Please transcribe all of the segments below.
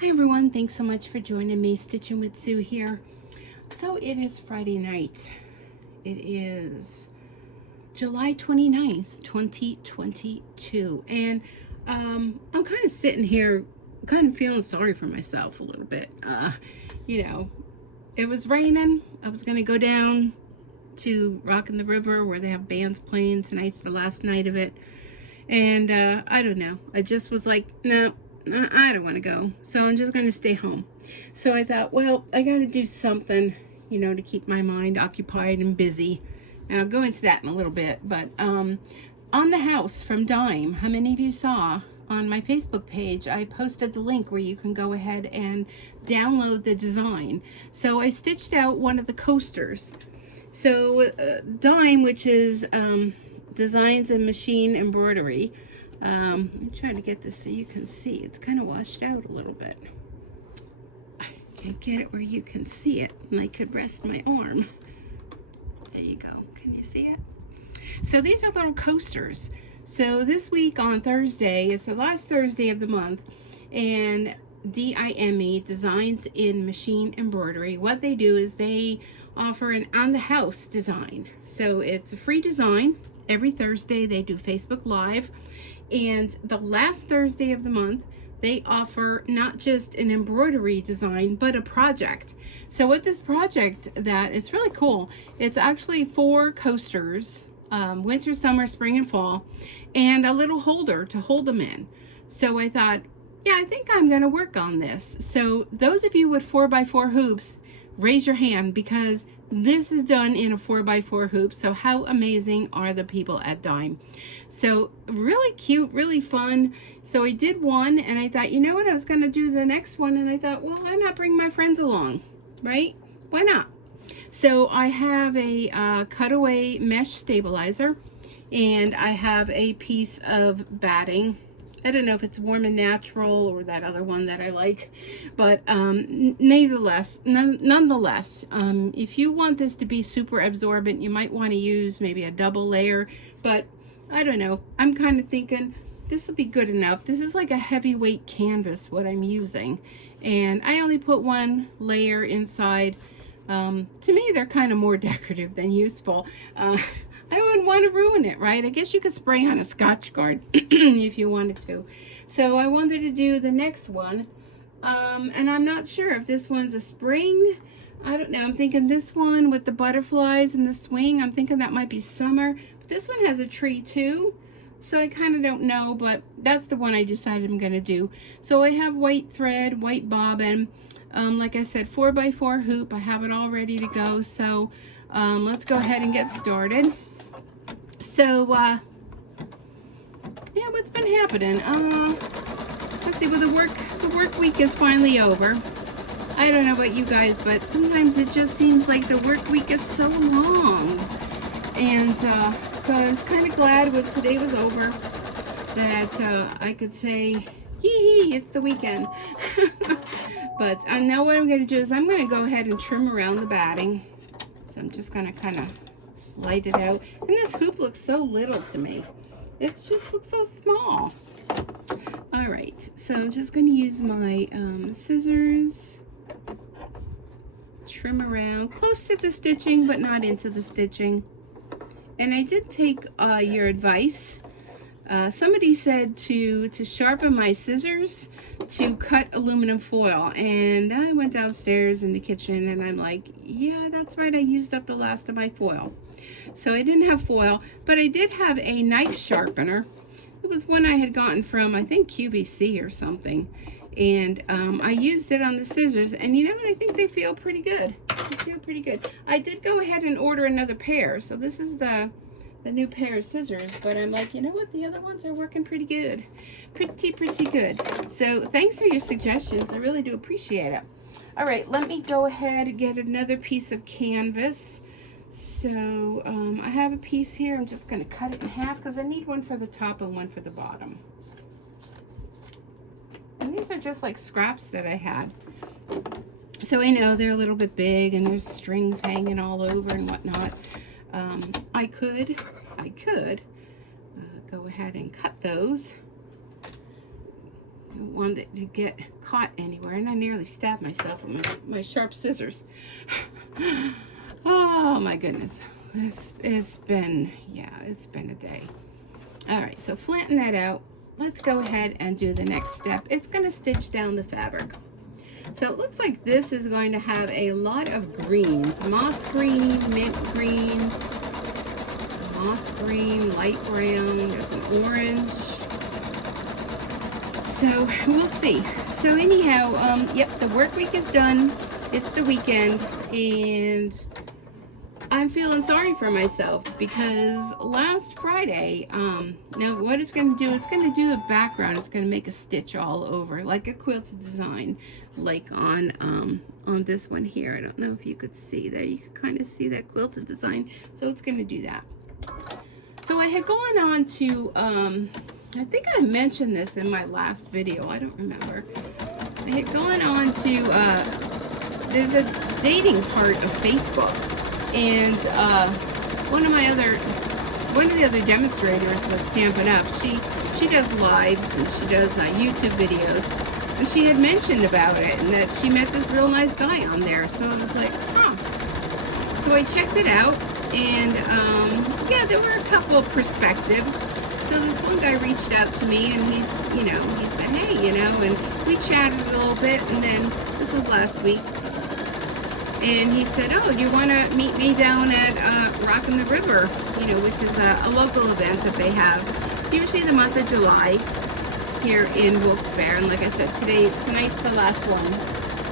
Hi everyone, thanks so much for joining me. Stitching with Sue here. So it is Friday night. It is July 29th, 2022. And I'm kind of sitting here kind of feeling sorry for myself a little bit. It was raining. I was going to go down to Rockin' the River where they have bands playing. Tonight's the last night of it. And I don't know. I just was like, no, I don't want to go. So I'm just going to stay home. So I thought, well, I got to do something, to keep my mind occupied and busy. And I'll go into that in a little bit. But on the house from Dime, how many of you saw on my Facebook page, I posted the link where you can go ahead and download the design. So I stitched out one of the coasters. So Dime, which is Designs in Machine Embroidery. I'm trying to get this so you can see. It's kind of washed out a little bit. I can't get it where you can see it, and I could rest my arm. There you go. Can you see it? So these are little coasters. So this week on Thursday, it's the last Thursday of the month, and DIME, Designs in Machine Embroidery, what they do is they offer an on-the-house design. So it's a free design. Every Thursday they do Facebook Live, and the last Thursday of the month they offer not just an embroidery design but a project. So with this project, that is really cool, it's actually 4 coasters, winter, summer, spring, and fall, and a little holder to hold them in. So I thought, yeah, I think I'm going to work on this. So those of you with 4x4 hoops, raise your hand, because this is done in a 4x4 hoop. So how amazing are the people at Dime? So really cute, really fun. So I did one, and I thought, you know what, I was going to do the next one, and I thought, well, why not bring my friends along, right? Why not? So I have a cutaway mesh stabilizer, and I have a piece of batting. I don't know if it's Warm and Natural or that other one that I like, but nonetheless, if you want this to be super absorbent, you might want to use maybe a double layer, but I don't know. I'm kind of thinking this will be good enough. This is like a heavyweight canvas, what I'm using, and I only put 1 layer inside. To me, they're kind of more decorative than useful. I wouldn't want to ruin it, right? I guess you could spray on a Scotch guard if you wanted to. So I wanted to do the next one. And I'm not sure if this one's a spring. I don't know. I'm thinking this one with the butterflies and the swing, I'm thinking that might be summer. But this one has a tree too. So I kind of don't know, but that's the one I decided I'm going to do. So I have white thread, white bobbin. Like I said, 4x4 hoop. I have it all ready to go. So let's go ahead and get started. So yeah, what's been happening? Let's see. Well, the work week is finally over. I don't know about you guys, but sometimes it just seems like the work week is so long. And so I was kind of glad when today was over that I could say, hee, it's the weekend. But now what I'm going to do is I'm going to go ahead and trim around the batting. So I'm just going to kind of slide it out. And this hoop looks so little to me. It just looks so small. All right, so I'm just going to use my scissors. Trim around close to the stitching, but not into the stitching. And I did take your advice. Somebody said to sharpen my scissors to cut aluminum foil, and I went downstairs in the kitchen and I'm like, yeah, that's right, I used up the last of my foil. So I didn't have foil, but I did have a knife sharpener. It was one I had gotten from, I think, QVC or something, and I used it on the scissors, and you know what, I think they feel pretty good. They feel pretty good. I did go ahead and order another pair, so this is the new pair of scissors, but I'm like, you know what, the other ones are working pretty good. Pretty good. So thanks for your suggestions. I really do appreciate it. All right, let me go ahead and get another piece of canvas. So I have a piece here. I'm just going to cut it in half because I need one for the top and one for the bottom. And these are just like scraps that I had. So I know they're a little bit big and there's strings hanging all over and whatnot. I could go ahead and cut those. don't want it to get caught anywhere. And I nearly stabbed myself with my sharp scissors. Oh my goodness. It's been a day. All right, so flatten that out. Let's go ahead and do the next step. It's going to stitch down the fabric. So it looks like this is going to have a lot of greens. Moss green, mint green, moss green, light brown, there's an orange. So we'll see. So anyhow, yep, the work week is done. It's the weekend, and I'm feeling sorry for myself because last Friday, now what it's going to do, it's going to do a background. It's going to make a stitch all over, like a quilted design, like on this one here. I don't know if you could see there. You could kind of see that quilted design. So it's going to do that. So I had gone on to, I think I mentioned this in my last video. I don't remember. I had gone on to, there's a dating part of Facebook. And one of the other demonstrators with Stampin' Up, she does lives and she does YouTube videos, and she had mentioned about it and that she met this real nice guy on there. So I was like, huh. So I checked it out, and yeah, there were a couple of perspectives. So this one guy reached out to me, and he said, hey, and we chatted a little bit, and then this was last week. And he said, oh, do you want to meet me down at Rockin' the River, which is a local event that they have usually the month of July here in Wilkes-Barre. And like I said, tonight's the last one.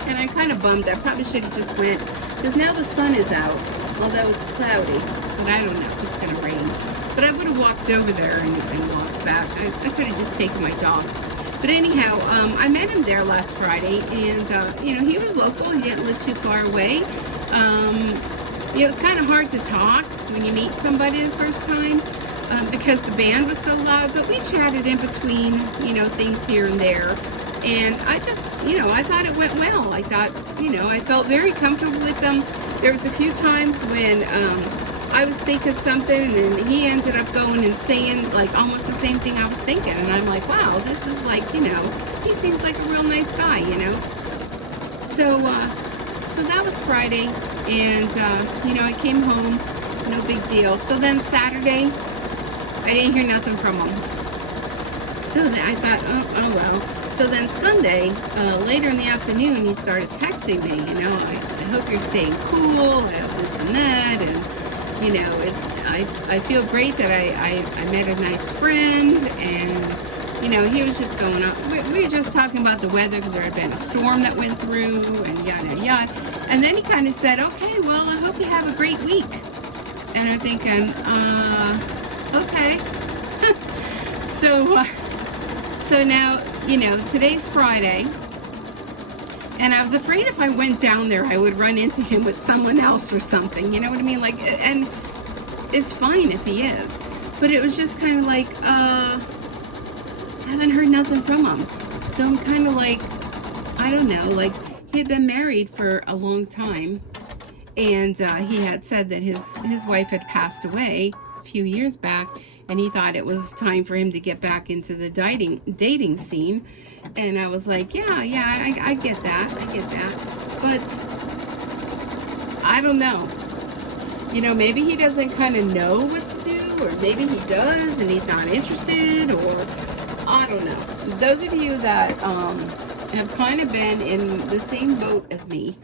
And I'm kind of bummed. I probably should have just went, because now the sun is out, although it's cloudy. But I don't know if it's going to rain. But I would have walked over there and walked back. I could have just taken my dog. But anyhow, I met him there last Friday, and, he was local. He didn't live too far away. It was kind of hard to talk when you meet somebody the first time because the band was so loud, but we chatted in between, things here and there. And I just, I thought it went well. I thought, I felt very comfortable with them. There was a few times when I was thinking something, and he ended up going and saying like almost the same thing I was thinking, and I'm like, wow, this is like, he seems like a real nice guy, So that was Friday, and I came home, no big deal. So then Saturday, I didn't hear nothing from him. So then I thought, oh well. So then Sunday, later in the afternoon, he started texting me, I hope you're staying cool, and this and that, and I feel great that I met a nice friend, and, he was just going up. We were just talking about the weather because there had been a storm that went through, and yada, yada. And then he kind of said, okay, well, I hope you have a great week. And I'm thinking, okay. So now, today's Friday. And I was afraid if I went down there, I would run into him with someone else or something. You know what I mean? Like, and it's fine if he is. But it was just kind of like, I haven't heard nothing from him. So I'm kind of like, I don't know. Like, he had been married for a long time. And he had said that his wife had passed away a few years back. And he thought it was time for him to get back into the dating scene. And I was like, yeah, I get that. But I don't know. Maybe he doesn't kind of know what to do, or maybe he does and he's not interested, or I don't know. Those of you that have kind of been in the same boat as me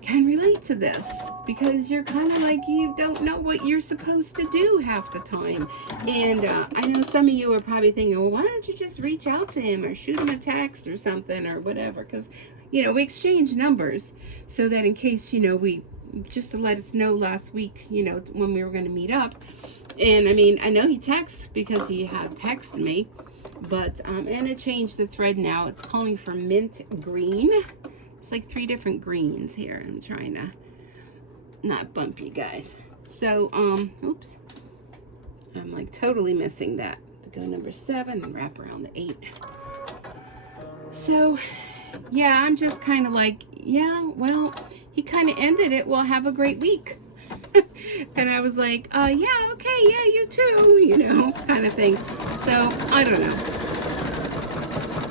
can relate to this, because you're kind of like, you don't know what you're supposed to do half the time. And I know some of you are probably thinking, well, why don't you just reach out to him or shoot him a text or something or whatever, because we exchange numbers so that in case we just to let us know last week when we were going to meet up. And I mean, I know he texts because he had texted me, but and it changed the thread now. It's calling for mint green. It's like 3 different greens here. I'm trying to not bump you guys. So, oops. I'm like totally missing that. Go number 7 and wrap around the 8. So, yeah, I'm just kind of like, yeah, well, he kind of ended it. Well, have a great week. And I was like, yeah, okay, yeah, you too, kind of thing. So, I don't know.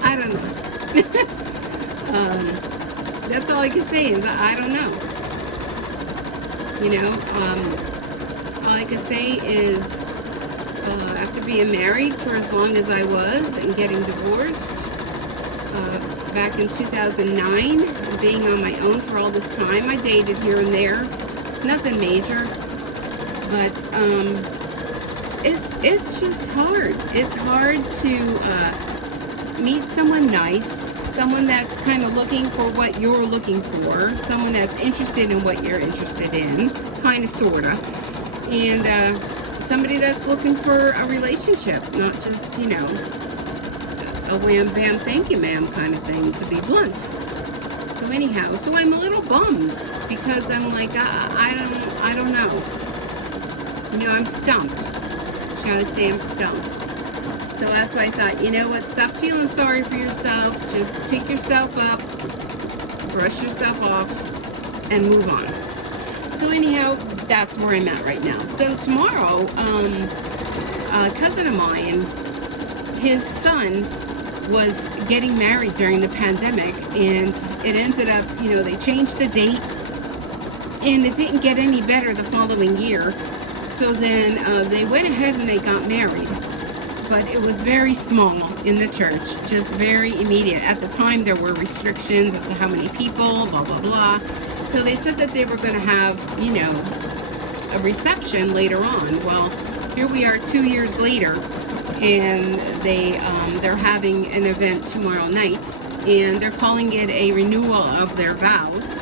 I don't know. That's all I can say is I don't know. You know, all I can say is after being married for as long as I was and getting divorced back in 2009, and being on my own for all this time, I dated here and there, nothing major, but it's just hard. It's hard to meet someone nice, someone that's kind of looking for what you're looking for, someone that's interested in what you're interested in, kind of, sort of, and somebody that's looking for a relationship, not just, you know, a wham bam thank you ma'am kind of thing, to be blunt. So anyhow, so I'm a little bummed because I'm like, I don't know. You know, I'm stumped. Trying to say I'm stumped. So that's why I thought, you know what, stop feeling sorry for yourself. Just pick yourself up, brush yourself off, and move on. So anyhow, that's where I'm at right now. So tomorrow, a cousin of mine, his son was getting married during the pandemic, and it ended up, you know, they changed the date, and it didn't get any better the following year. So then they went ahead and they got married. But it was very small in the church, just very immediate. At the time, there were restrictions as to how many people, blah, blah, blah. So they said that they were going to have, you know, a reception later on. Well, here we are 2 years later, and they're having an event tomorrow night, and they're calling it a renewal of their vows.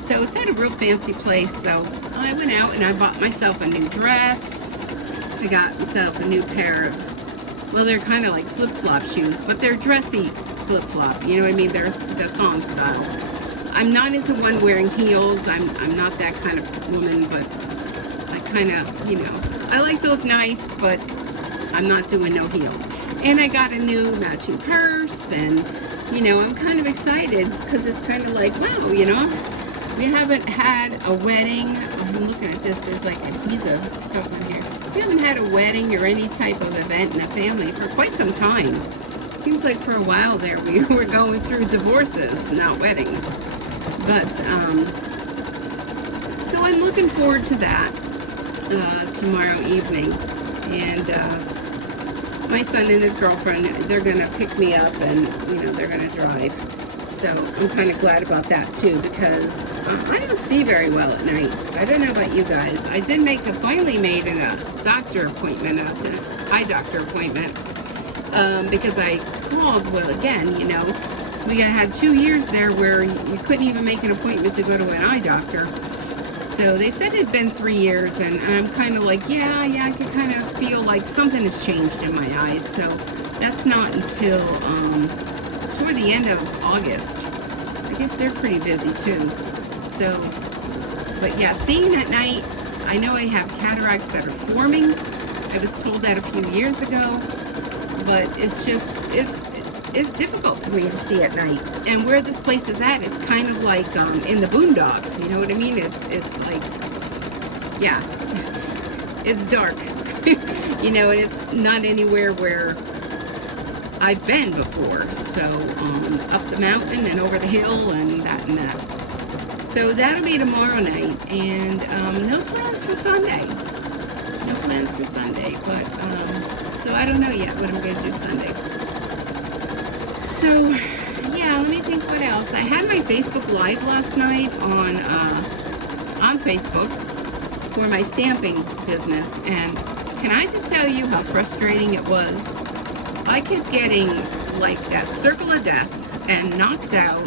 So it's at a real fancy place. So I went out and I bought myself a new dress. I got myself a new pair of, well, they're kind of like flip-flop shoes, but they're dressy flip-flop. You know what I mean? They're the thong style. I'm not into one wearing heels. I'm not that kind of woman, but I kind of, you know, I like to look nice, but I'm not doing no heels. And I got a new matching purse, and, you know, I'm kind of excited because it's kind of like, wow, you know, we haven't had a wedding. I'm looking at this. There's like adhesive stuff in here. We haven't had a wedding or any type of event in the family for quite some time. Seems like for a while there we were going through divorces, not weddings. But, so I'm looking forward to that tomorrow evening. And my son and his girlfriend, they're going to pick me up, and, you know, they're going to drive. So I'm kind of glad about that too, because I don't see very well at night. I don't know about you guys. I did finally made a doctor appointment, an eye doctor appointment, because I called, well, again, you know, we had 2 years there where you couldn't even make an appointment to go to an eye doctor. So they said it had been 3 years, and I'm kind of like, yeah, I can kind of feel like something has changed in my eyes. So that's not until toward the end of August. I guess they're pretty busy too. So, but yeah, seeing at night, I know I have cataracts that are forming. I was told that a few years ago, but it's just, it's difficult for me to see at night. And where this place is at, it's kind of like in the boondocks, you know what I mean? It's like, yeah, it's dark, you know, and it's not anywhere where I've been before. So up the mountain and over the hill and that and that. So that'll be tomorrow night, and no plans for Sunday. No plans for Sunday, but so I don't know yet what I'm going to do Sunday. So yeah, let me think what else. I had my Facebook Live last night on Facebook for my stamping business, and can I just tell you how frustrating it was? I kept getting like that circle of death and knocked out,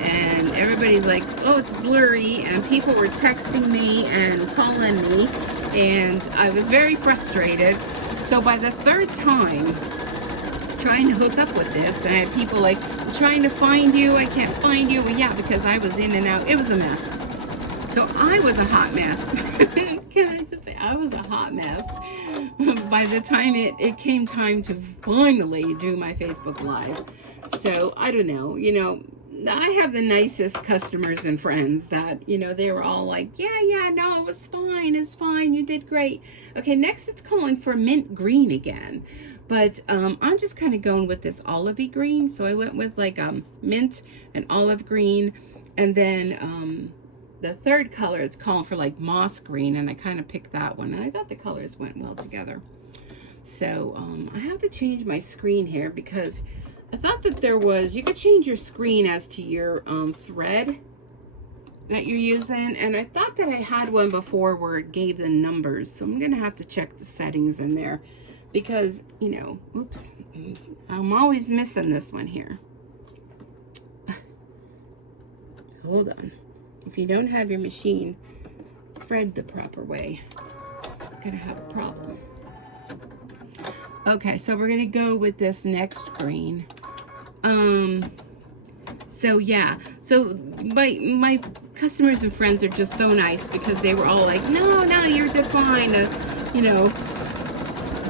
and everybody's like, oh, it's blurry, and people were texting me and calling me, and I was very frustrated. So by the third time trying to hook up with this, and I had people like, I'm trying to find you, I can't find you. Well, yeah, because I was in and out. It was a mess. So I was a hot mess. Can I just say, I was a hot mess. By the time it came time to finally do my Facebook Live. So I don't know, you know, I have the nicest customers and friends that, you know, they were all like, yeah, no, it's fine, you did great. Okay, next it's calling for mint green again. But I'm just kind of going with this olivey green. So I went with like mint and olive green. And then the third color, it's calling for like moss green. And I kind of picked that one. And I thought the colors went well together. So I have to change my screen here because I thought that there was, you could change your screen as to your thread that you're using. And I thought that I had one before where it gave the numbers. So I'm going to have to check the settings in there because, you know, oops, I'm always missing this one here. Hold on. If you don't have your machine thread the proper way, you're going to have a problem. Okay, so we're going to go with this next green. So yeah, so my customers and friends are just so nice because they were all like, no, you're fine, you know.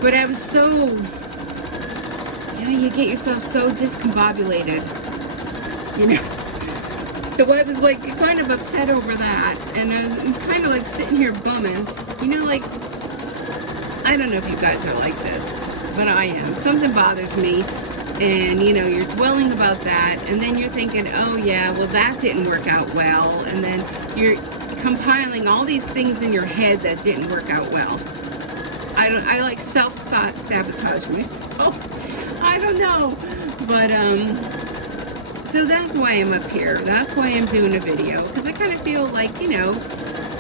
But I was so, you know, you get yourself so discombobulated, you know. So I was like kind of upset over that, and I'm kind of like sitting here bumming, you know, like, I don't know if you guys are like this, but I am. Something bothers me. And, you know, you're dwelling about that, and then you're thinking, oh, yeah, well, that didn't work out well, and then you're compiling all these things in your head that didn't work out well. I like self-sabotage myself. I don't know, but, so that's why I'm up here. That's why I'm doing a video, because I kind of feel like, you know,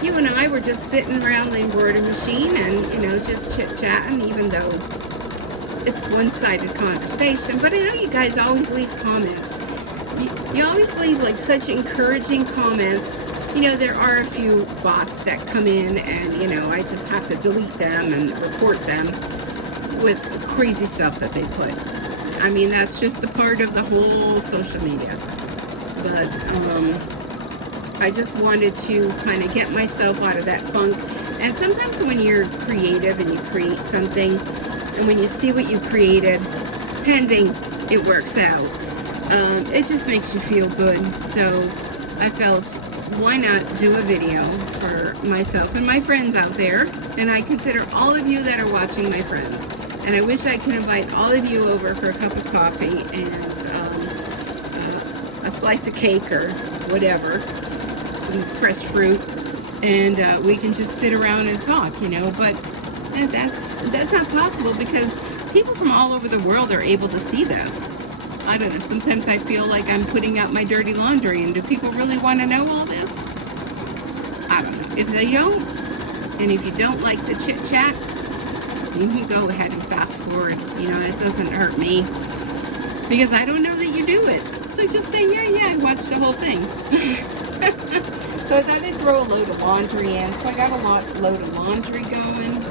you and I were just sitting around the embroidery machine and, you know, just chit-chatting, even though it's one-sided conversation. But I know you guys always leave comments. You always leave like such encouraging comments. You know, there are a few bots that come in and, you know, I just have to delete them and report them with crazy stuff that they put. I mean, that's just the part of the whole social media. But I just wanted to kind of get myself out of that funk. And sometimes when you're creative and you create something, and when you see what you created, pending it works out, it just makes you feel good. So I felt, why not do a video for myself and my friends out there? And I consider all of you that are watching my friends. And I wish I could invite all of you over for a cup of coffee and a slice of cake or whatever, some fresh fruit, and we can just sit around and talk, you know. But that's not possible because people from all over the world are able to see this. I don't know, sometimes I feel like I'm putting out my dirty laundry, and do people really want to know all this? I don't know. If they don't, and if you don't like the chit chat, you can go ahead and fast forward. You know, it doesn't hurt me because I don't know that you do it. So just say, yeah, watch the whole thing. So I thought I'd throw a load of laundry in. So I got a load of laundry going.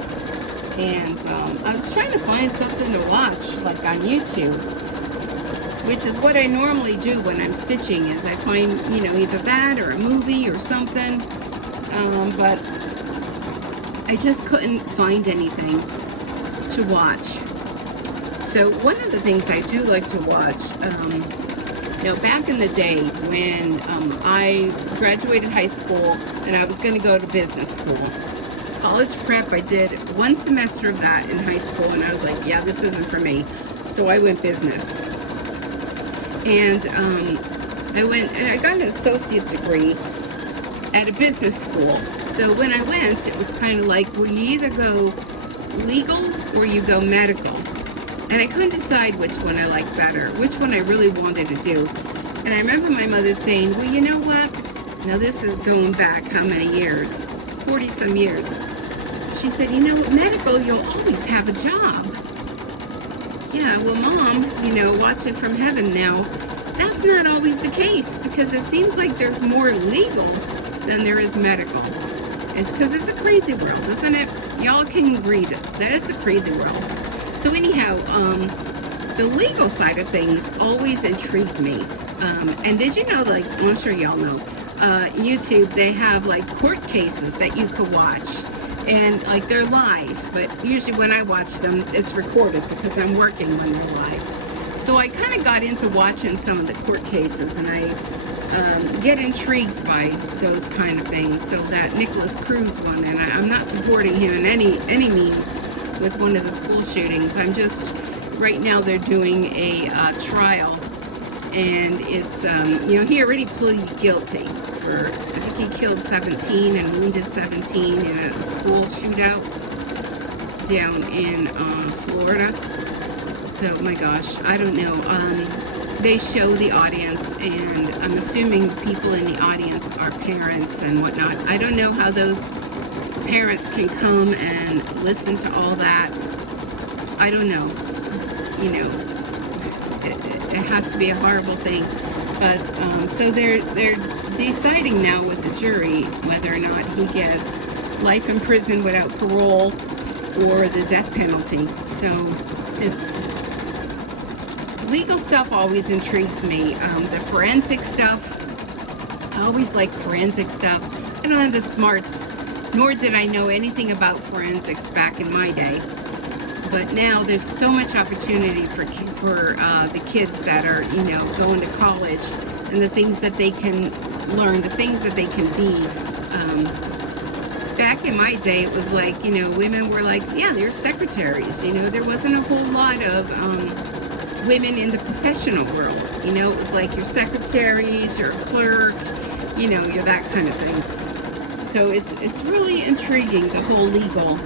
And I was trying to find something to watch, like on YouTube, which is what I normally do when I'm stitching, is I find, you know, either that or a movie or something. But I just couldn't find anything to watch. So one of the things I do like to watch, you know, back in the day when I graduated high school and I was going to go to business school, college prep, I did one semester of that in high school, and I was like, yeah, this isn't for me. So I went business. And I got an associate degree at a business school. So when I went, it was kind of like, well, you either go legal or you go medical. And I couldn't decide which one I liked better, which one I really wanted to do. And I remember my mother saying, well, you know what? Now this is going back how many years? 40 some years. She said, you know, medical, you'll always have a job. Yeah, well, Mom, you know, watching from heaven now, that's not always the case, because it seems like there's more legal than there is medical. It's because it's a crazy world, isn't it? Y'all can agree that it's a crazy world. So anyhow, the legal side of things always intrigued me. And did you know, like, well, I'm sure y'all know, YouTube, they have like court cases that you could watch, and like they're live, but usually when I watch them, it's recorded because I'm working when they're live. So I kind of got into watching some of the court cases, and I get intrigued by those kind of things. So that Nicholas Cruz one, and I'm not supporting him in any means with one of the school shootings. I'm just right now they're doing a trial, and it's, you know, he already pleaded guilty for, I think he killed 17 and wounded 17 in a school shootout down in Florida. So, my gosh, I don't know. They show the audience, and I'm assuming people in the audience are parents and whatnot. I don't know how those parents can come and listen to all that. I don't know. You know, it has to be a horrible thing. But so they're deciding now with the jury whether or not he gets life in prison without parole or the death penalty. So it's legal stuff always intrigues me. The forensic stuff, I always like forensic stuff. I don't have the smarts, nor did I know anything about forensics back in my day. But now there's so much opportunity for the kids that are, you know, going to college, and the things that they can learn, the things that they can be. Back in my day, it was like, you know, women were like, yeah, they're secretaries. You know, there wasn't a whole lot of women in the professional world. You know, it was like you're secretaries, you're a clerk, you know, you're that kind of thing. So it's really intriguing, the whole legal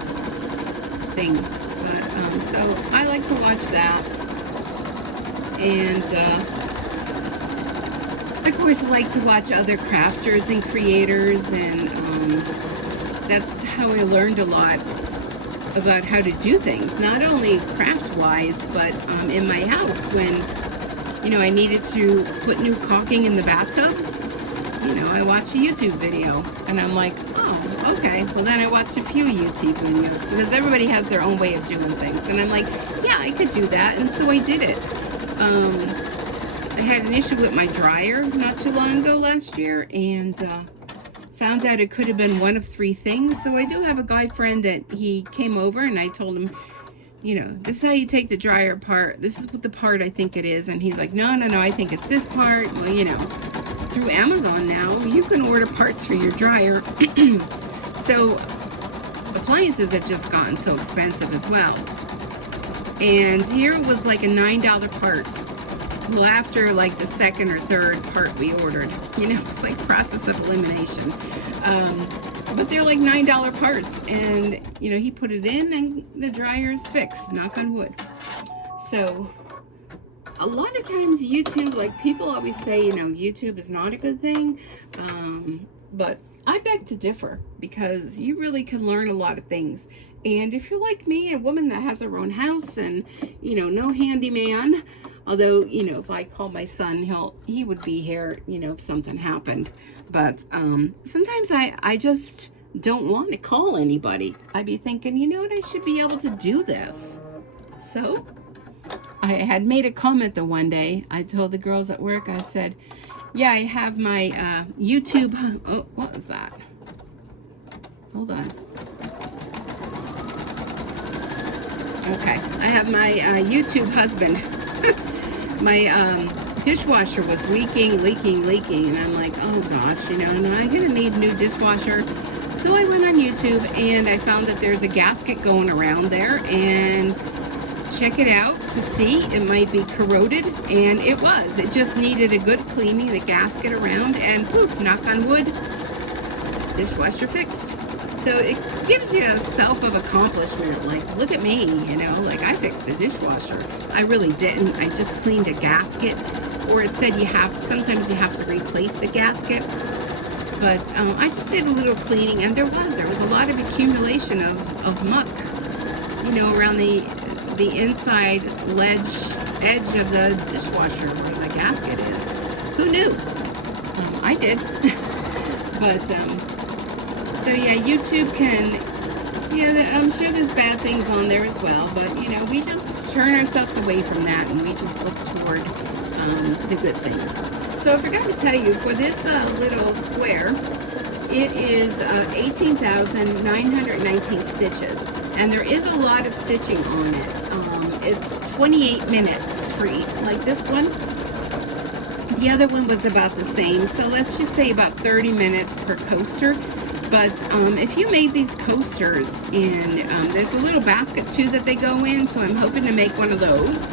thing. But so I like to watch that, and of course I like to watch other crafters and creators, and that's how I learned a lot about how to do things, not only craft-wise, but in my house when, you know, I needed to put new caulking in the bathtub. You know, I watch a YouTube video, and I'm like, oh, okay. Well, then I watch a few YouTube videos, because everybody has their own way of doing things. And I'm like, yeah, I could do that, and so I did it. I had an issue with my dryer not too long ago last year, and found out it could have been one of three things. So I do have a guy friend that he came over, and I told him, you know, this is how you take the dryer apart. This is what the part I think it is. And he's like, no, I think it's this part. Well, you know, through Amazon now, you can order parts for your dryer. So appliances have just gotten so expensive as well. And here it was like a $9 part. Well, after like the second or third part we ordered, you know, it's like process of elimination. But they're like $9 parts, and you know, he put it in and the dryer's fixed, knock on wood. So a lot of times YouTube, like people always say, you know, YouTube is not a good thing, but I beg to differ, because you really can learn a lot of things. And if you're like me, a woman that has her own house and, you know, no handyman, although, you know, if I call my son, he would be here, you know, if something happened. But sometimes I just don't want to call anybody. I'd be thinking, you know what, I should be able to do this. So I had made a comment the one day. I told the girls at work, I said, yeah, I have my YouTube. Oh, what was that? Hold on. Okay, I have my YouTube husband. My dishwasher was leaking, and I'm like, oh gosh, you know, I'm gonna need a new dishwasher. So I went on YouTube, and I found that there's a gasket going around there, and check it out to see. It might be corroded, and it was. It just needed a good cleaning, the gasket around, and poof, knock on wood, dishwasher fixed. So it gives you a self of accomplishment, like, look at me, you know, like I fixed the dishwasher. I really didn't. I just cleaned a gasket, or it said sometimes you have to replace the gasket. But I just did a little cleaning, and there was a lot of accumulation of muck, you know, around the inside edge of the dishwasher where the gasket is. Who knew? I did. But so yeah, YouTube can, yeah, I'm sure there's bad things on there as well, but you know, we just turn ourselves away from that, and we just look toward the good things. So I forgot to tell you, for this little square, it is 18,919 stitches, and there is a lot of stitching on it. It's 28 minutes for each, like this one. The other one was about the same, so let's just say about 30 minutes per coaster. But if you made these coasters, and there's a little basket too that they go in, so I'm hoping to make one of those.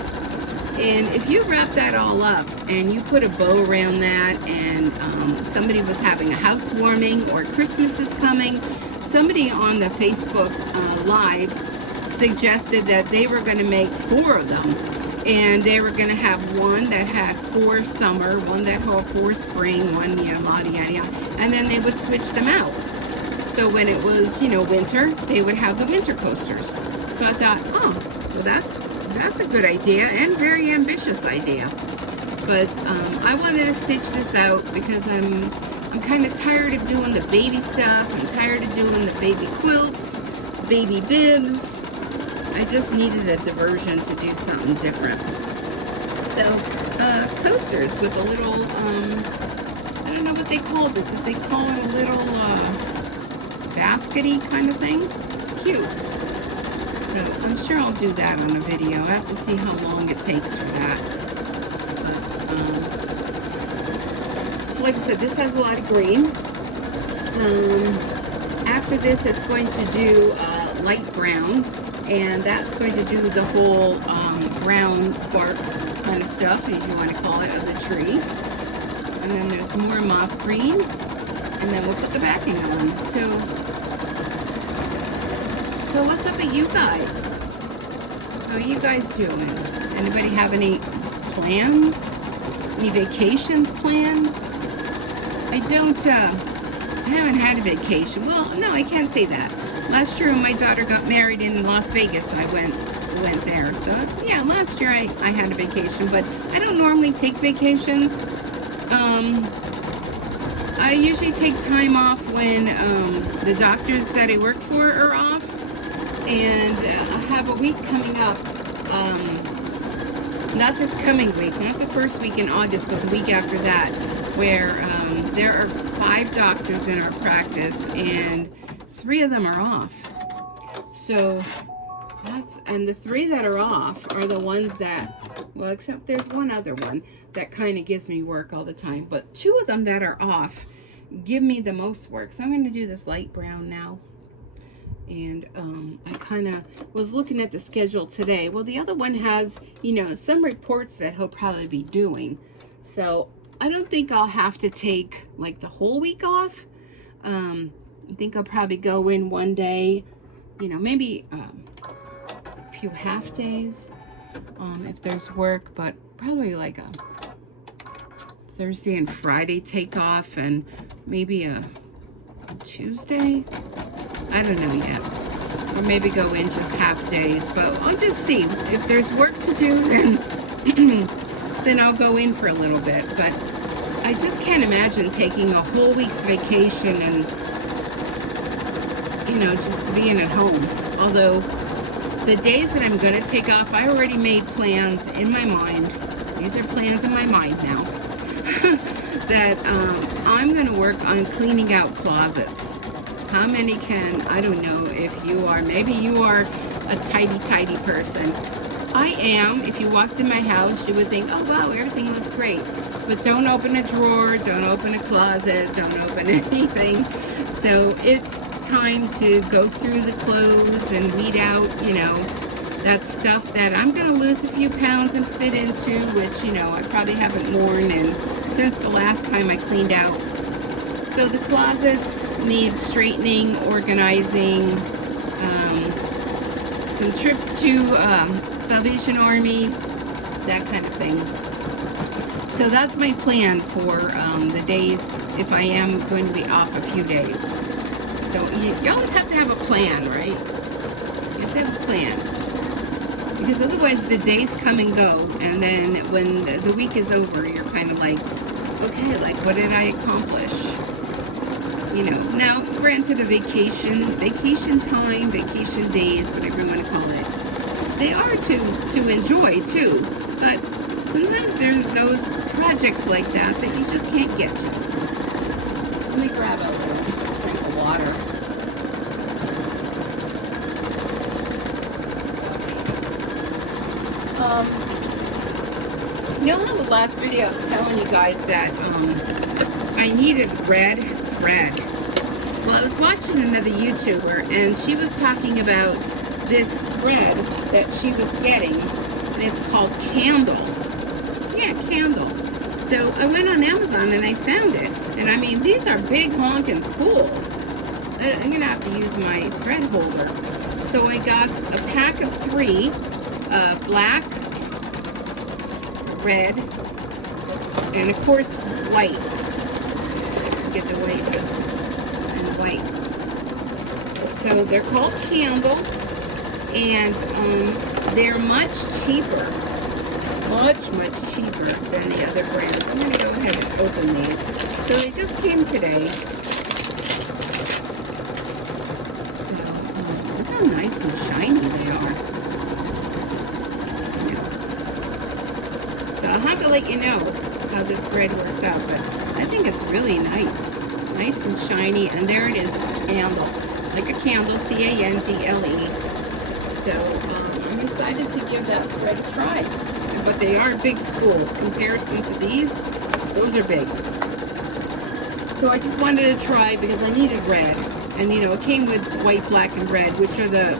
And if you wrap that all up and you put a bow around that, and somebody was having a housewarming or Christmas is coming, somebody on the Facebook Live suggested that they were going to make 4 of them. And they were going to have one that had 4 summer, one that had 4 spring, one, yada, yada, yada. And then they would switch them out. So when it was, winter, they would have the winter coasters. So I thought, oh, well, that's a good idea and very ambitious idea. But I wanted to stitch this out because I'm kind of tired of doing the baby stuff. I'm tired of doing the baby quilts, baby bibs. I just needed a diversion to do something different. So coasters with a little, I don't know what they called it. Did they call it a little baskety kind of thing? It's cute. So I'm sure I'll do that on a video. I have to see how long it takes for that. But, so like I said, this has a lot of green. After this, it's going to do light brown, and that's going to do the whole brown bark kind of stuff, if you want to call it, of the tree. And then there's more moss green, and then we'll put the backing on. So what's up with you guys? How are you guys doing? Anybody have any plans? Any vacations planned? I haven't had a vacation. Well, no, I can't say that. Last year when my daughter got married in Las Vegas, I went there. So yeah, last year I had a vacation, but I don't normally take vacations. I usually take time off when the doctors that I work for are off. And I have a week coming up, not this coming week, not the first week in August, but the week after that, where there are 5 doctors in our practice, and 3 of them are off. So and the 3 that are off are the ones that, well, except there's one other one that kind of gives me work all the time, but 2 of them that are off give me the most work. So I'm going to do this light brown now. And I kind of was looking at the schedule today. Well, the other one has, some reports that he'll probably be doing. So I don't think I'll have to take like the whole week off. I think I'll probably go in one day, maybe a few half days if there's work, but probably like a Thursday and Friday take off, and maybe a Tuesday. I don't know yet. Or maybe go in just half days, but I'll just see. If there's work to do, then I'll go in for a little bit. But I just can't imagine taking a whole week's vacation and, just being at home. Although the days that I'm going to take off, I already made plans in my mind. These are plans in my mind now. That I'm going to work on cleaning out closets. How many I don't know if you are, maybe you are a tidy person. I am. If you walked in my house, you would think, oh wow, everything looks great. But don't open a drawer, don't open a closet, don't open anything. So it's time to go through the clothes and weed out, that stuff that I'm going to lose a few pounds and fit into, which, I probably haven't worn since the last time I cleaned out. So the closets need straightening, organizing, some trips to Salvation Army, that kind of thing. So that's my plan for the days if I am going to be off a few days. So you always have to have a plan, right? You have to have a plan. Because otherwise the days come and go, and then when the week is over, you're kind of like, okay, like what did I accomplish? Now granted, a vacation time, vacation days, whatever you want to call it, they are to enjoy too, but sometimes there's those projects like that you just can't get to. Let me grab a little drink of water. You know how the last video I was telling you guys that I needed red Well, I was watching another YouTuber, and she was talking about this thread that she was getting, and it's called Candle. Yeah, Candle. So I went on Amazon and I found it. And I mean, these are big honkin' spools. I'm gonna have to use my thread holder. So I got a pack of 3, black, red, and of course white. Get the white and white. So they're called Candle, and they're much cheaper. Much cheaper than the other brands. I'm going to go ahead and open these. So they just came today. So, look how nice and shiny they are. Yeah. So I'll have to let you know how the thread works out, but I think it's really nice. Nice and shiny, and there it is, Candle. Like a candle, C-A-N-D-L-E. So, I'm excited to give that thread a try. But they are big spools. Comparison to these, those are big. So I just wanted to try because I needed red. And you know, it came with white, black, and red, which are the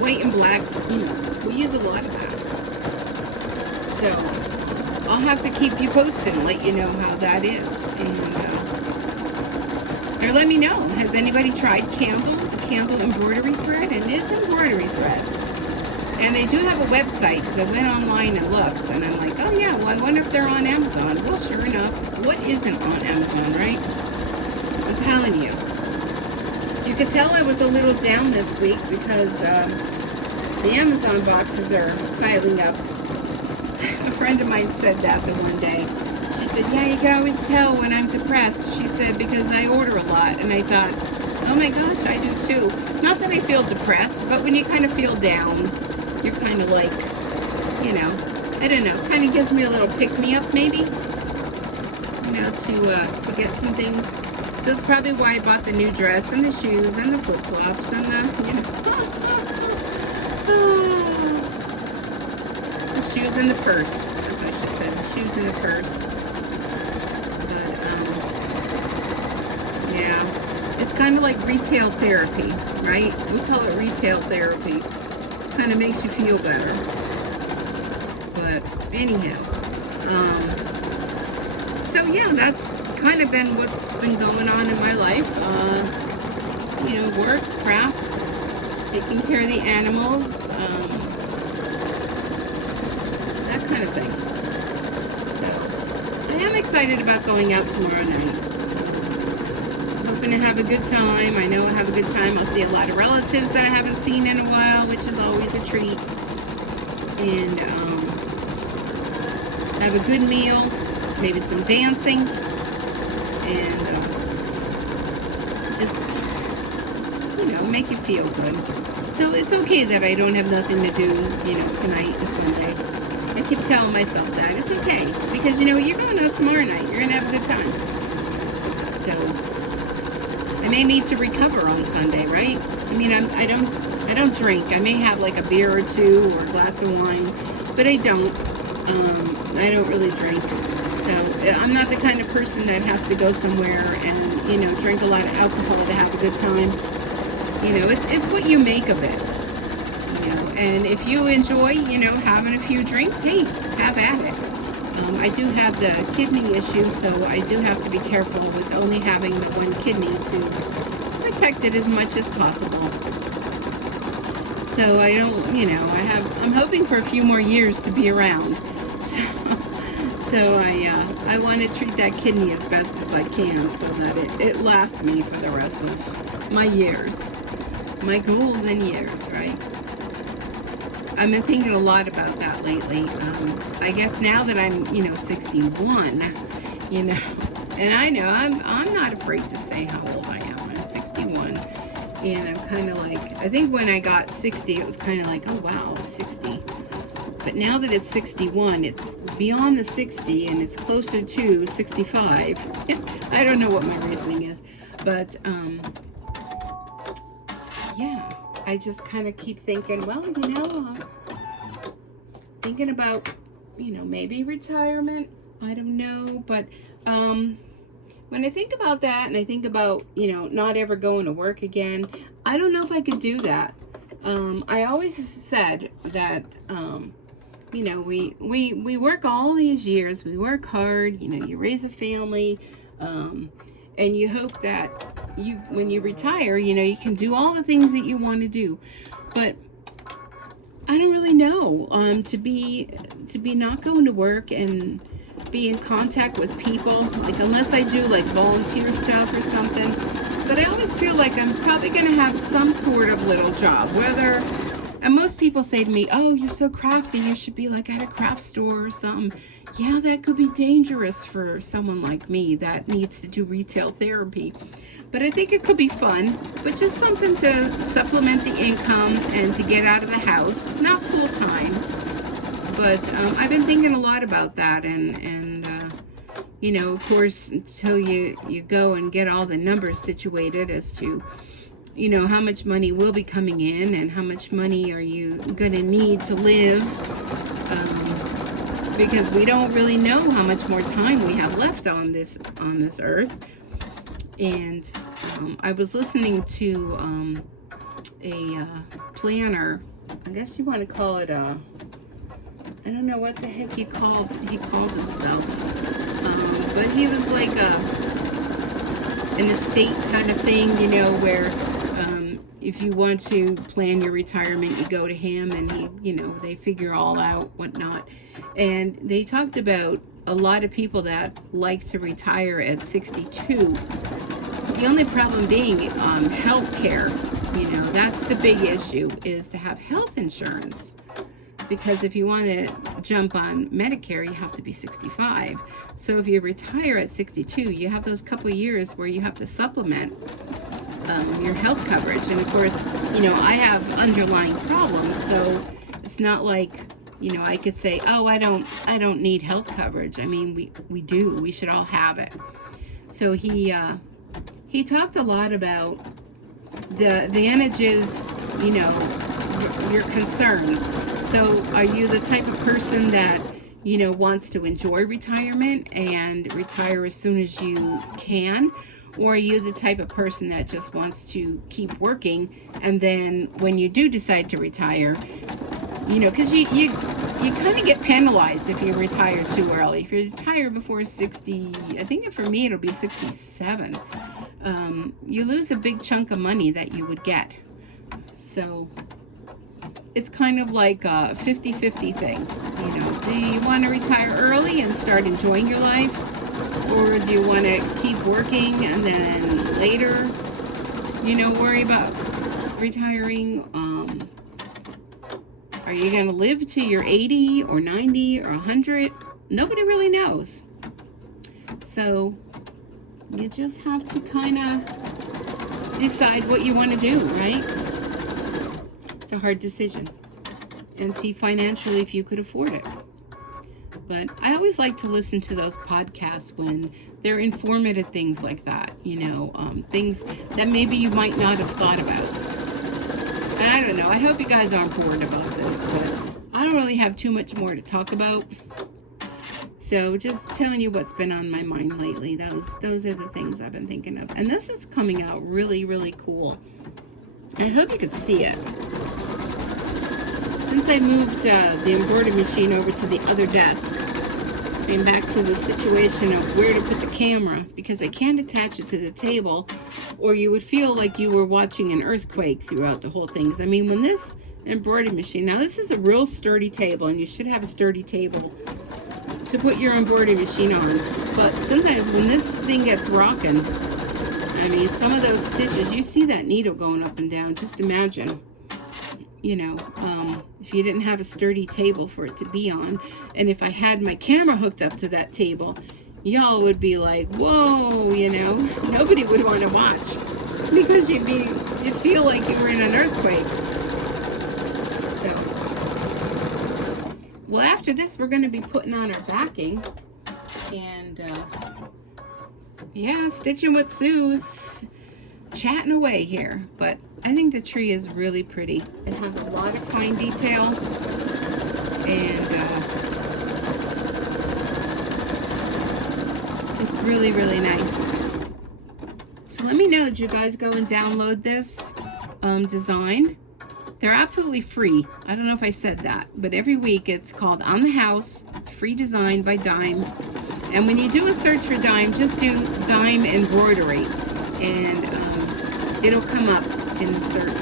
white and black, you know, we use a lot of that. So I'll have to keep you posted and let you know how that is. And or let me know, has anybody tried Candle, the Candle embroidery thread? And it is embroidery thread. And they do have a website, because I went online and looked, and I'm like, oh yeah, well, I wonder if they're on Amazon. Well, sure enough, what isn't on Amazon, right? I'm telling you. You could tell I was a little down this week because the Amazon boxes are piling up. A friend of mine said that the one day. She said, yeah, you can always tell when I'm depressed. She said, because I order a lot. And I thought, oh my gosh, I do too. Not that I feel depressed, but when you kind of feel down, you're kind of like, you know, I don't know, kind of gives me a little pick-me-up maybe, you know, to get some things. So that's probably why I bought the new dress and the shoes and the flip-flops and the, you know, the shoes and the purse. That's what she said, the shoes and the purse. But, yeah, it's kind of like retail therapy, right? We call it retail therapy. Kind of makes you feel better. But anyhow, so yeah, that's kind of been what's been going on in my life. You know, work, craft, taking care of the animals, that kind of thing. So I am excited about going out tomorrow night. Hoping to have a good time. I know I'll have a good time. I'll see a lot of relatives that I haven't seen in a while, which is always a treat. And have a good meal, maybe some dancing, and just, you know, make you feel good. So it's okay that I don't have nothing to do, you know, tonight and Sunday. I keep telling myself that. It's okay. Because, you know, you're going out tomorrow night. You're going to have a good time. So I may need to recover on Sunday, right? I mean, I don't drink. I may have like a beer or two or a glass of wine, but I don't. I don't really drink. So I'm not the kind of person that has to go somewhere and, you know, drink a lot of alcohol to have a good time. You know, it's what you make of it. You know, and if you enjoy, you know, having a few drinks, hey, have at it. I do have the kidney issue, so I do have to be careful with only having the one kidney to protect it as much as possible. So I don't, you know, I'm hoping for a few more years to be around. So I want to treat that kidney as best as I can so that it lasts me for the rest of my years, my golden years, right? I've been thinking a lot about that lately. I guess now that I'm, you know, 61, you know, and I know I'm not afraid to say how old I am. I'm 61, and I'm kind of like, I think when I got 60, it was kind of like, oh wow, 60. But now that it's 61, it's beyond the 60, and it's closer to 65. I don't know what my reasoning is, but yeah, I just kind of keep thinking, well, you know, thinking about, you know, maybe retirement. I don't know, but when I think about that, and I think about, not ever going to work again, I don't know if I could do that. I always said that, we work all these years, we work hard, you raise a family, and you hope that when you retire, you can do all the things that you want to do. But I don't really know, to be not going to work and be in contact with people, like unless I do like volunteer stuff or something. But I always feel like I'm probably going to have some sort of little job, and most people say to me, oh, you're so crafty, you should be like at a craft store or something. Yeah, that could be dangerous for someone like me that needs to do retail therapy. But I think it could be fun, but just something to supplement the income and to get out of the house, not full time. But I've been thinking a lot about that, and of course, until you go and get all the numbers situated as to, how much money will be coming in and how much money are you going to need to live, because we don't really know how much more time we have left on this earth. And I was listening to a planner. I guess you want to call it I don't know what the heck he calls himself, but he was like an estate kind of thing, where if you want to plan your retirement, you go to him, and they figure all out whatnot. And they talked about a lot of people that like to retire at 62. The only problem being health care. That's the big issue, is to have health insurance. Because if you want to jump on Medicare, you have to be 65. So if you retire at 62, you have those couple years where you have to supplement your health coverage. And of course, I have underlying problems, so it's not like, I could say, oh, I don't need health coverage. I mean, we do. We should all have it. So he talked a lot about the advantages, your concerns. So are you the type of person that, wants to enjoy retirement and retire as soon as you can? Or are you the type of person that just wants to keep working, and then when you do decide to retire, because you kind of get penalized if you retire too early. If you retire before 60, I think for me it'll be 67, you lose a big chunk of money that you would get. So it's kind of like a 50-50 thing. Do you want to retire early and start enjoying your life? Or do you want to keep working and then later, worry about retiring? Are you going to live to your 80 or 90 or 100? Nobody really knows. So you just have to kind of decide what you want to do, right? It's a hard decision. And see financially if you could afford it. But I always like to listen to those podcasts when they're informative, things like that, things that maybe you might not have thought about. And I don't know, I hope you guys aren't bored about this, but I don't really have too much more to talk about. So just telling you what's been on my mind lately. Those are the things I've been thinking of. And this is coming out really, really cool. I hope you could see it. Since I moved the embroidery machine over to the other desk, came back to the situation of where to put the camera, because I can't attach it to the table, or you would feel like you were watching an earthquake throughout the whole thing. 'Cause I mean, when this embroidery machine, now this is a real sturdy table, and you should have a sturdy table to put your embroidery machine on. But sometimes when this thing gets rocking, I mean, some of those stitches, you see that needle going up and down. Just imagine. If you didn't have a sturdy table for it to be on, and if I had my camera hooked up to that table, y'all would be like, whoa, nobody would want to watch, because you'd feel like you were in an earthquake. So, well, after this, we're going to be putting on our backing, and yeah, Stitching with Sue's chatting away here. But I think the tree is really pretty. It has a lot of fine detail, and it's really, really nice. So let me know, did you guys go and download this design? They're absolutely free. I don't know if I said that, but every week it's called On the House, free design by Dime. And when you do a search for Dime, just do Dime Embroidery, and it'll come up in the search.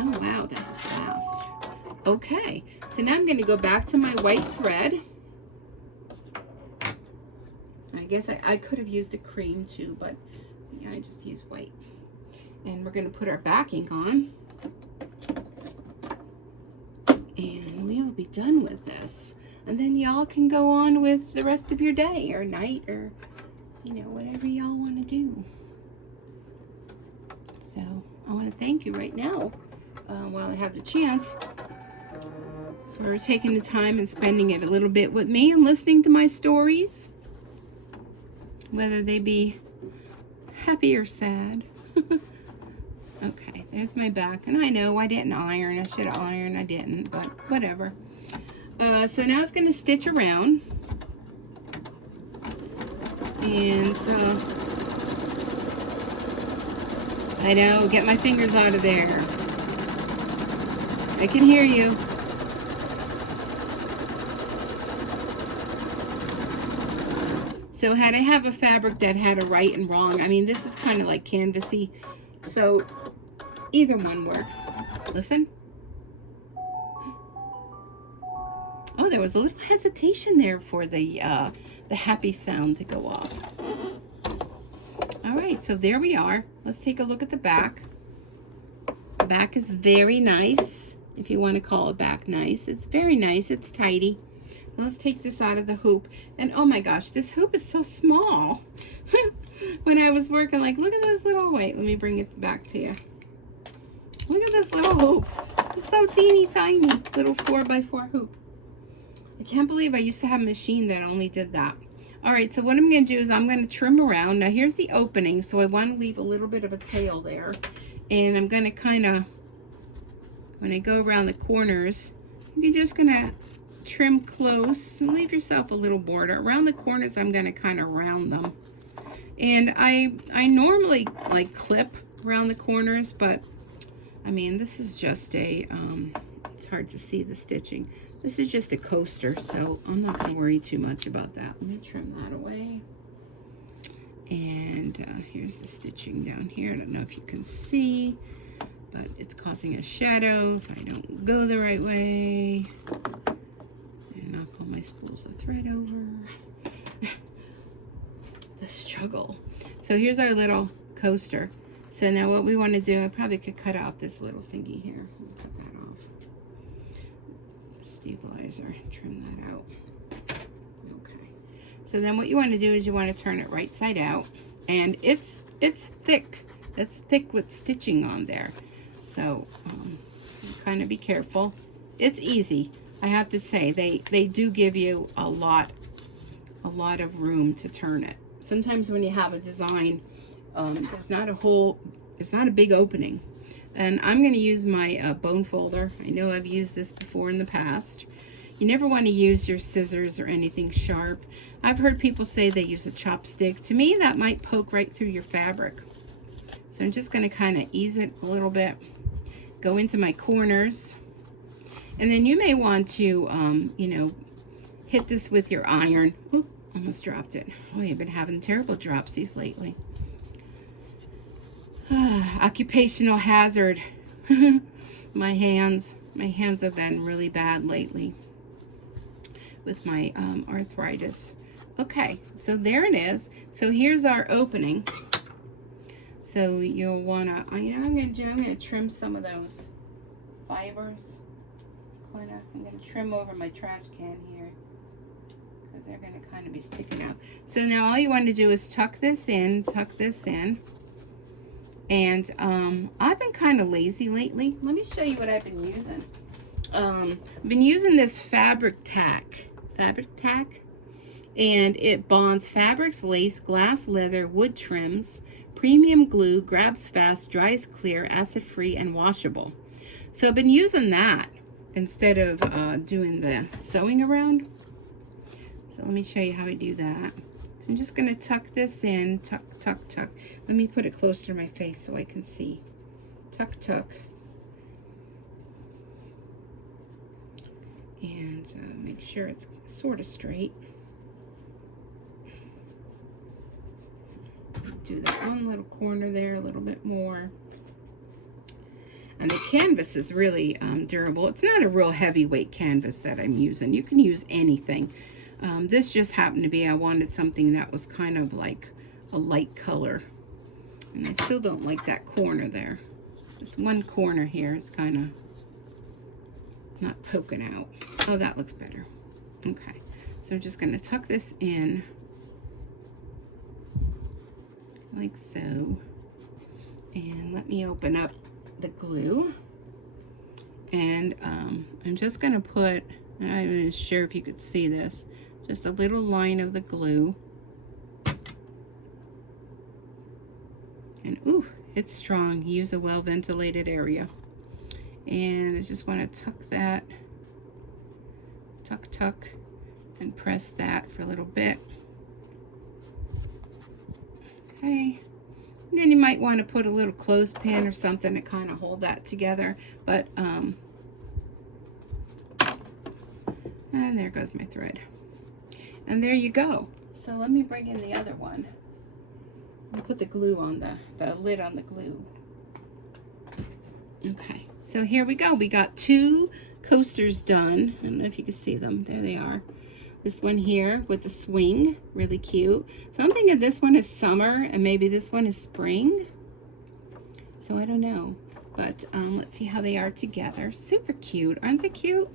Oh wow, that was fast. Okay, so now I'm going to go back to my white thread. I guess I could have used a cream too, but yeah, I just used white. And we're going to put our backing on. And we'll be done with this. And then y'all can go on with the rest of your day or night or, you know, whatever y'all want to do. So I want to thank you right now, while I have the chance, for taking the time and spending it a little bit with me and listening to my stories, whether they be happy or sad. Okay, there's my back. And I know I didn't iron. I should have ironed. I didn't, but whatever. So now it's going to stitch around. And I know, get my fingers out of there. I can hear you. So had I have a fabric that had a right and wrong, I mean, this is kind of like canvasy. So either one works. Listen. Oh, there was a little hesitation there for the happy sound to go off. All right, so there we are. Let's take a look at the back. The back is very nice, if you want to call it back nice. It's very nice. It's tidy. So let's take this out of the hoop. And oh my gosh, this hoop is so small. When I was working, like, look at this little, wait, let me bring it back to you. Look at this little hoop. It's so teeny tiny, little 4x4 hoop. I can't believe I used to have a machine that only did that. All right, so what I'm going to do is I'm going to trim around. Now here's the opening, so I want to leave a little bit of a tail there. And I'm going to kind of, when I go around the corners, you're just going to trim close and leave yourself a little border. Around the corners, I'm going to kind of round them. And I normally like clip around the corners, but I mean, this is just a, it's hard to see the stitching. This is just a coaster, so I'm not going to worry too much about that. Let me trim that away. And here's the stitching down here. I don't know if you can see, but it's causing a shadow if I don't go the right way. And knock all my spools of thread over. The struggle. So here's our little coaster. So now what we want to do, I probably could cut out this little thingy here. Cut that off. Stabilizer, trim that out. Okay. So then what you want to do is you want to turn it right side out, and it's thick. It's thick with stitching on there. So kind of be careful. It's easy. I have to say they do give you a lot of room to turn it. Sometimes when you have a design, there's not a big opening. And I'm going to use my bone folder. I know I've used this before in the past. You never want to use your scissors or anything sharp. I've heard people say they use a chopstick. To me, that might poke right through your fabric. So I'm just going to kind of ease it a little bit. Go into my corners. And then you may want to, you know, hit this with your iron. Oop, almost dropped it. Oh, I've been having terrible dropsies lately. Occupational hazard. My hands have been really bad lately with my arthritis. Okay, so there it is. So here's our opening. So you'll wanna, you know, I'm gonna trim some of those fibers. I'm gonna trim over my trash can here because they're gonna kind of be sticking out. So now all you want to do is tuck this in. And I've been kind of lazy lately. Let me show you what I've been using. I've been using this fabric tack, and it bonds fabrics, lace, glass, leather, wood trims, premium glue, grabs fast, dries clear, acid free, and washable. So I've been using that instead of doing the sewing around. So let me show you how I do that. So I'm just going to tuck this in, tuck, tuck, tuck. Let me put it closer to my face so I can see. Tuck, tuck. And make sure it's sort of straight. Do that one little corner there a little bit more. And the canvas is really durable. It's not a real heavyweight canvas that I'm using. You can use anything. This just happened to be, I wanted something that was kind of like a light color. And I still don't like that corner there. This one corner here is kind of not poking out. Oh, that looks better. Okay, so I'm just going to tuck this in like so. And let me open up the glue. And I'm just going to put, I'm not even sure if you could see this, just a little line of the glue. And ooh, it's strong. Use a well ventilated area. And I just want to tuck that, tuck, tuck, and press that for a little bit. Okay. And then you might want to put a little clothespin or something to kind of hold that together. But, and there goes my thread. And there you go. So let me bring in the other one. I'll put the glue on the lid on the glue. Okay, so here we go. We got 2 coasters done. I don't know if you can see them. There they are. This one here with the swing, really cute. So I'm thinking this one is summer and maybe this one is spring. So I don't know, but let's see how they are together. Super cute, aren't they cute?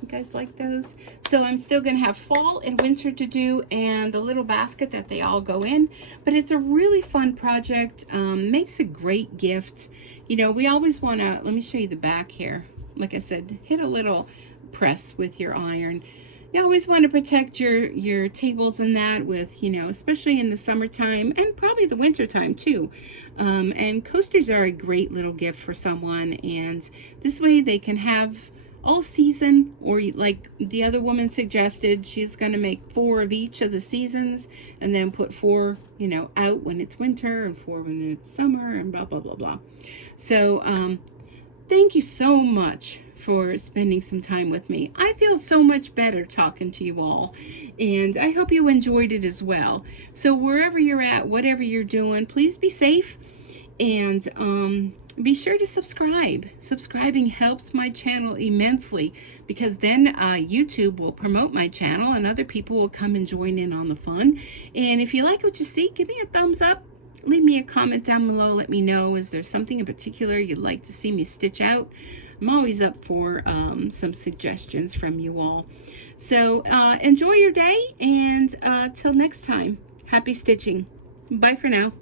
You guys like those? So I'm still gonna have fall and winter to do and the little basket that they all go in, but it's a really fun project. Makes a great gift. You know, we always wanna, let me show you the back here. Like I said, hit a little press with your iron. You always want to protect your tables and that with, you know, especially in the summertime and probably the winter time too. And coasters are a great little gift for someone, and this way they can have all season, or like the other woman suggested, she's going to make 4 of each of the seasons and then put 4, you know, out when it's winter and 4 when it's summer and blah, blah, blah, blah. So, thank you so much for spending some time with me. I feel so much better talking to you all, and I hope you enjoyed it as well. So wherever you're at, whatever you're doing, please be safe, and be sure to subscribe. Subscribing helps my channel immensely, because then YouTube will promote my channel and other people will come and join in on the fun. And if you like what you see, give me a thumbs up. Leave me a comment down below. Let me know, is there something in particular you'd like to see me stitch out? I'm always up for some suggestions from you all. So enjoy your day, and till next time, happy stitching. Bye for now.